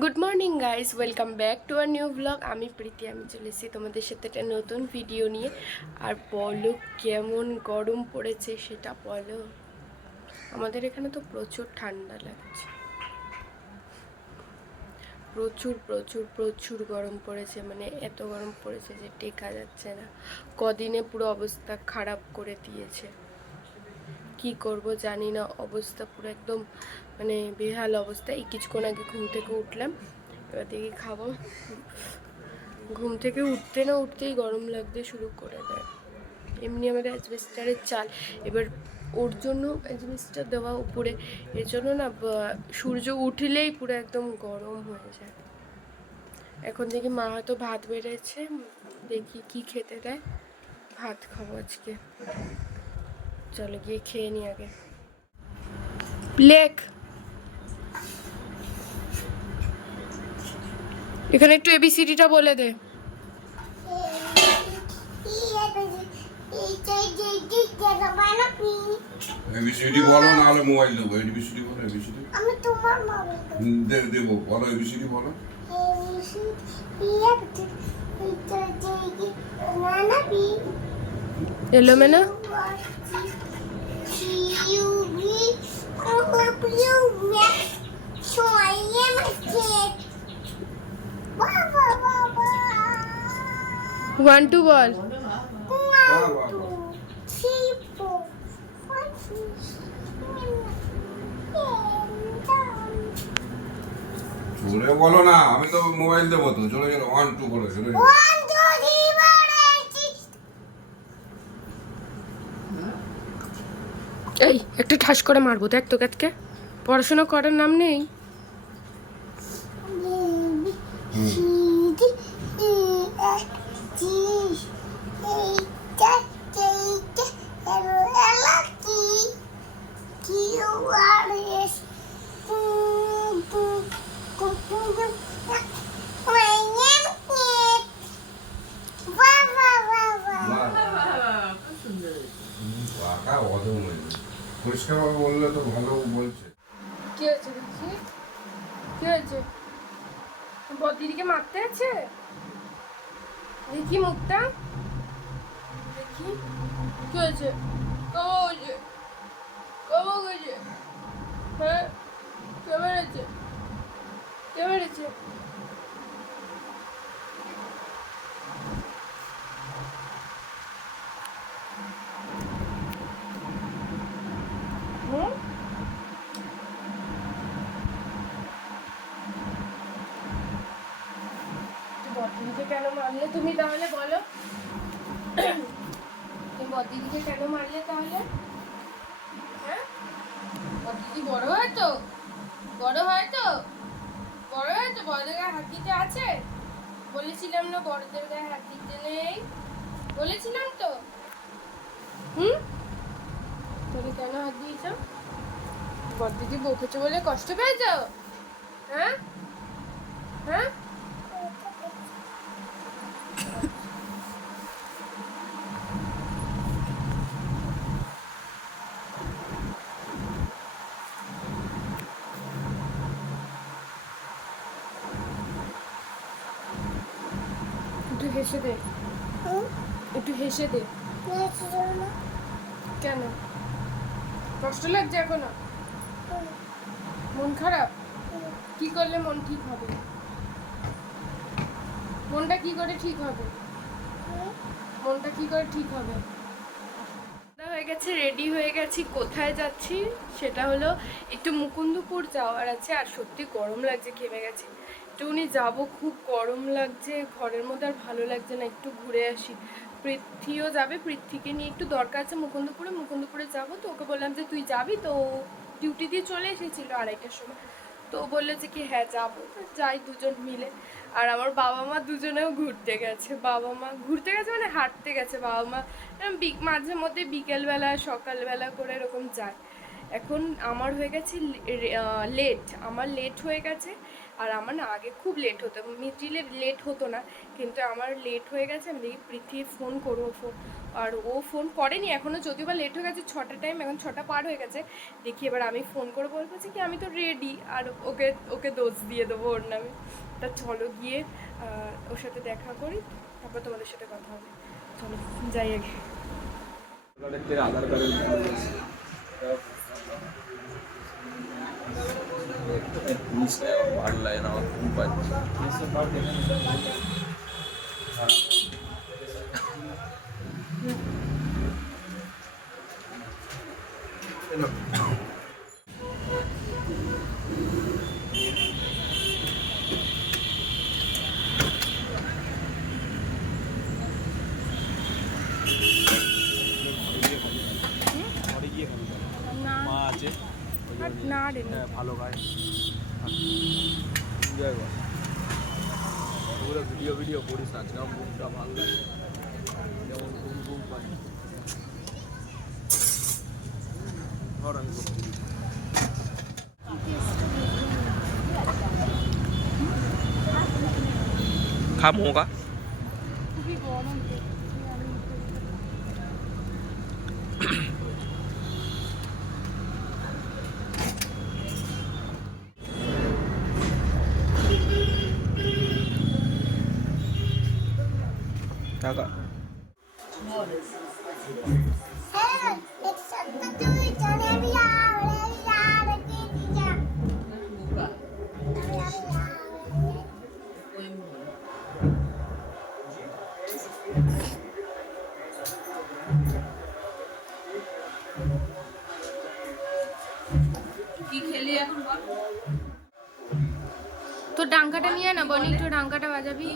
Good morning guys, welcome back to our new blog. আমি প্রীতি, আমি চলে এসেছি তোমাদের সাথে একটা নতুন ভিডিও নিয়ে। আর বলো কেমন গরম পড়েছে সেটা বলো। আমাদের এখানে তো প্রচুর ঠান্ডা লাগছে, প্রচুর প্রচুর প্রচুর গরম পড়েছে, মানে এত গরম পড়েছে যে টেকা যাচ্ছে না। কদিনে পুরো অবস্থা খারাপ করে দিয়েছে, কি করব জানি না, অবস্থা পুরো একদম মানে বেহাল অবস্থা। এই কিছুক্ষণ আগে ঘুম থেকে উঠলাম, এবার দেখি খাবো। ঘুম থেকে উঠতে না উঠতেই গরম লাগতে শুরু করে দেয়। এমনি আমাদের অ্যাজবেস্টারের চাল, এবার ওর জন্য অ্যাজবেস্টার দেওয়া উপরে, এর জন্য না সূর্য উঠলেই পুরো একদম গরম হয়ে যায়। এখন দেখি মা হয়তো ভাত বেড়েছে, দেখি কি খেতে দেয়। ভাত খাবো আজকে, চলো গিয়ে খেয়ে নি আগে। লেখ, এখানে একটু এবিসিডিটা বলে দে। এবিসিডি বলো, না হলে মোবাইল দেবো। এবিসিডি বলো, এবিসিডি আমি তোমার মোবাইল দেবো। বলো এবিসিডি বলো। এলো মেনা ওয়ান টু বল। জোরে বলো না, আমি তো মোবাইল দেবো তো। চলে চলো, 1 2 বলো, চলে চলো। এই একটু ঠাস করে মারবো, দেখ তো কাতকে পড়াশোনা করার নাম নেই। পরিষ্কার ভাবে বললে তো ভালো বলছে। কি হয়েছে দেখি, কি হয়েছে? বদিদিকে মারতে আছে, দেখি মুখটা, দেখি কি হয়েছে। কবে হয়েছে, কবে হয়েছে? হ্যাঁ, কে মেরেছে, কে মেরেছে? হুম, বদিদিকে কেন মারলে তুমি তাহলে বলো? তুমি বদিদিকে কেন মারলে তাহলে? হ্যাঁ, বদিদি বড় হয় তো, বড় হয় তো, বড় হয় তো, বড়দের গায়ে হাত দিতে আছে? বলেছিলাম না বড়দের গায়ে হাত দিতে নেই, বলেছিলাম তো। হুম, তুমি কেন হাত দিয়েছ? বড়দিদি বকেছে বলে কষ্ট পেয়েছ? হ্যাঁ, হ্যাঁ, একটু হেসে দে, একটু হেসে দে। কেন কষ্ট লাগছে এখনো? মন খারাপ? কি করলে মন ঠিক হবে? মনটা কি করে ঠিক হবে? মনটা কি করে ঠিক হবে? হয়ে গেছে, রেডি হয়ে গেছি। কোথায় যাচ্ছি সেটা হলো, একটু মুকুন্দপুর যাওয়ার আছে। আর সত্যি গরম লাগছে, ঘেমে গেছি, একটুখানি যাবো, খুব গরম লাগছে, ঘরের মধ্যে আর ভালো লাগছে না, একটু ঘুরে আসি। পৃথ্বীও যাবে, পৃথ্বীকে নিয়ে একটু দরকার আছে মুকুন্দপুরে, মুকুন্দপুরে যাবো। তো ওকে বললাম যে তুই যাবি তো, ডিউটি দিয়ে চলে এসেছিল 2:30টার সময়। তো ও বললো যে কি হ্যাঁ যাবো, যাই দুজন মিলে। আর আমার বাবা মা দুজনেও ঘুরতে গেছে, বাবা মা ঘুরতে গেছে মানে হাঁটতে গেছে। বাবা মা এরকম মাঝে মধ্যে বিকেলবেলা সকালবেলা করে এরকম যায়। এখন আমার হয়ে গেছে লেট, আমার লেট হয়ে গেছে। আর আমার না আগে খুব লেট হতো, মিডিলে লেট হতো না, কিন্তু আমার লেট হয়ে গেছে। আমি দেখি পৃথ্বী ফোন করবো, আর ও ফোন করেনি এখনও, যদিও বা লেট হয়ে গেছে, 6টা টাইম, এখন 6টা পার হয়ে গেছে। দেখি এবার আমি ফোন করে বলবো যে কি আমি তো রেডি, আর ওকে ওকে দোষ দিয়ে দেবো ওর নামে। তা চলো গিয়ে ওর সাথে দেখা করি, তারপর তোমাদের সাথে কথা হবে। চলো যাই আগে। আধার কার্ডের জিনিসটা ভালো লাগে না আমার, খুব মা আছে না রে, হ্যাঁ ভালো গায়, এনজয় কর পুরো ভিডিও করিস না, আজকে আমার মুখটা ভালো লাগে, যেমন ঘুম পাই ধর আমি করছি। खा मोमो का খুবই গরম টাকা তো ডাঙ্কাটা নিয়ে না বনি, একটু ডাঙ্কাটা বাজাবি।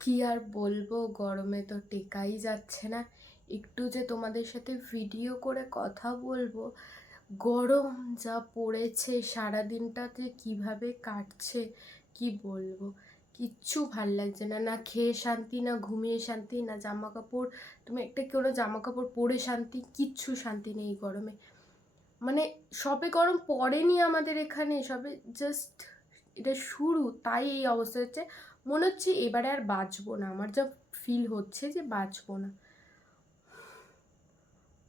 কি আর বলবো, গরমে তো টেকাই যাচ্ছে না। একটু যে তোমাদের সাথে ভিডিও করে কথা বলবো, গরম যা পড়েছে, সারাদিনটাতে কিভাবে কাটছে কি বলবো। কিচ্ছু ভাল লাগছে না, না খেয়ে শান্তি, না ঘুমিয়ে শান্তি, না জামা কাপড়, তুমি একটা কোনো জামা কাপড় পরে শান্তি, কিচ্ছু শান্তি নেই এই গরমে। মানে সবে গরম পড়েনি আমাদের এখানে, সবে জাস্ট এটা শুরু, তাই এই অবস্থা হচ্ছে। মনে হচ্ছে এবারে আর বাঁচবো না, আমার যা ফিল হচ্ছে যে বাঁচবো না।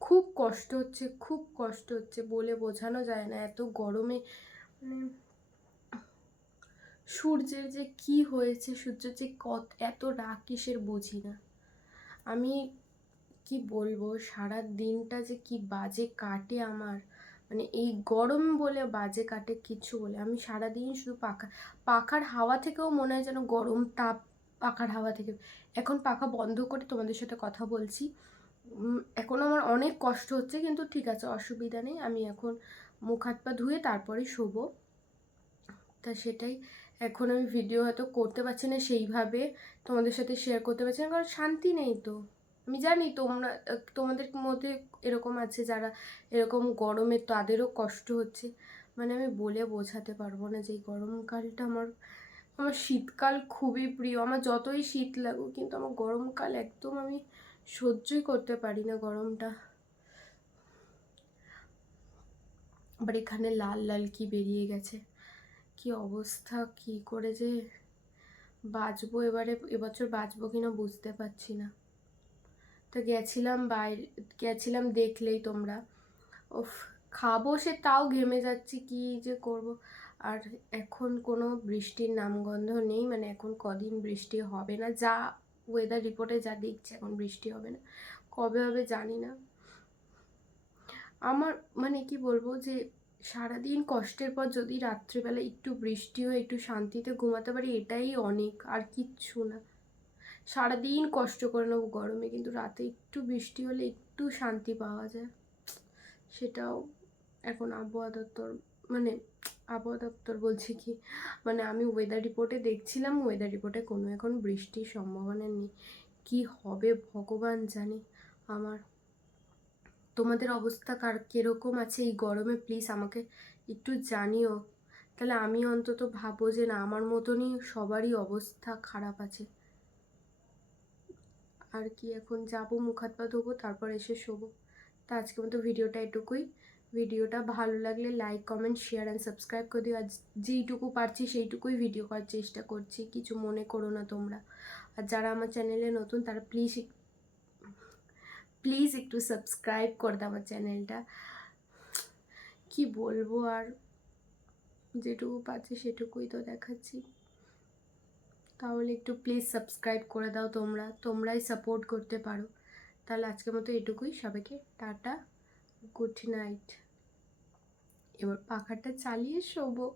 খুব কষ্ট হচ্ছে, খুব কষ্ট হচ্ছে, বলে বোঝানো যায় না। এত গরমে মানে সূর্যের যে কি হয়েছে, সূর্যের যে এত রাগ কিসের বুঝি না আমি। কি বলবো, সারা দিনটা যে কি বাজে কাটে আমার, মানে এই গরম বলে বাজে কাটে কিছু বলে। আমি সারাদিন শুধু পাখার হাওয়া থেকেও মনে হয় যেন গরম তাপ, পাখার হাওয়া থেকে। এখন পাখা বন্ধ করে তোমাদের সাথে কথা বলছি, এখন আমার অনেক কষ্ট হচ্ছে, কিন্তু ঠিক আছে, অসুবিধা নেই। আমি এখন মুখ হাত পা ধুয়ে তারপরে শোবো। তা সেটাই, এখন আমি ভিডিও হয়তো করতে পারছি না সেইভাবে, তোমাদের সাথে শেয়ার করতে পারছি না, কারণ শান্তি নেই তো। আমি জানি তোমাদের মধ্যে এরকম আছে যারা এরকম গরমে তাদেরও কষ্ট হচ্ছে। মানে আমি বলে বোঝাতে পারবো না যে এই গরমকালটা আমার আমার শীতকাল খুবই প্রিয়। আমার যতই শীত লাগুক, কিন্তু আমার গরমকাল একদম আমি সহ্যই করতে পারি না গরমটা। আবার এখানে লাল লাল কি বেরিয়ে গেছে, কি অবস্থা, কি করে যে বাঁচবো এবছর বাঁচবো কিনা বুঝতে পারছি না। তো গেছিলাম দেখলেই তোমরা, ওফ, খাবো সে তাও ঘেমে যাচ্ছি, কি যে করব। আর এখন কোনো বৃষ্টির নামগন্ধ নেই, মানে এখন কদিন বৃষ্টি হবে না, যা ওয়েদার রিপোর্টে যা দেখছে এখন বৃষ্টি হবে না, কবে হবে জানি না। আমার মানে কি বলবো, যে সারাদিন কষ্টের পর যদি রাত্রিবেলা একটু বৃষ্টি হয়ে একটু শান্তিতে ঘুমাতে পারি, এটাই অনেক, আর কিচ্ছু না। সারাদিন কষ্ট করে নেবো গরমে, কিন্তু রাতে একটু বৃষ্টি হলে একটু শান্তি পাওয়া যায়। সেটাও এখন আবহাওয়া দপ্তর বলছি কি, মানে আমি ওয়েদার রিপোর্টে দেখছিলাম, ওয়েদার রিপোর্টে কোনো এখন বৃষ্টির সম্ভাবনা নেই। কি হবে ভগবান জানে। আমার তোমাদের অবস্থা কীরকম আছে এই গরমে, প্লিজ আমাকে একটু জানিও, তাহলে আমি অন্তত ভাবো যে না, আমার মতনই সবারই অবস্থা খারাপ আছে। আর কি এখন যাবো, মুখ হাত পা ধোবো, তারপর এসে শোবো। তা আজকের মতো ভিডিওটা এটুকুই। ভিডিওটা ভালো লাগলে like comment share and subscribe করে দিও। আজ যেইটুকু পারছি সেইটুকুই ভিডিও করার চেষ্টা করছি, কিছু মনে করো না তোমরা। আর যারা আমার চ্যানেলে নতুন তারা প্লিজ একটু সাবস্ক্রাইব করে দাও আমার চ্যানেলটা। কি বলবো আর, যেটুকু পাচ্ছি সেটুকুই তো দেখাচ্ছি। তাহলে একটু প্লিজ সাবস্ক্রাইব করে দাও, তোমরাই সাপোর্ট করতে পারো। তাহলে আজকের মতো এটুকুই, সবাইকে টাটা, গুড নাইট। এবার পাখাটা চালিয়ে শোবো।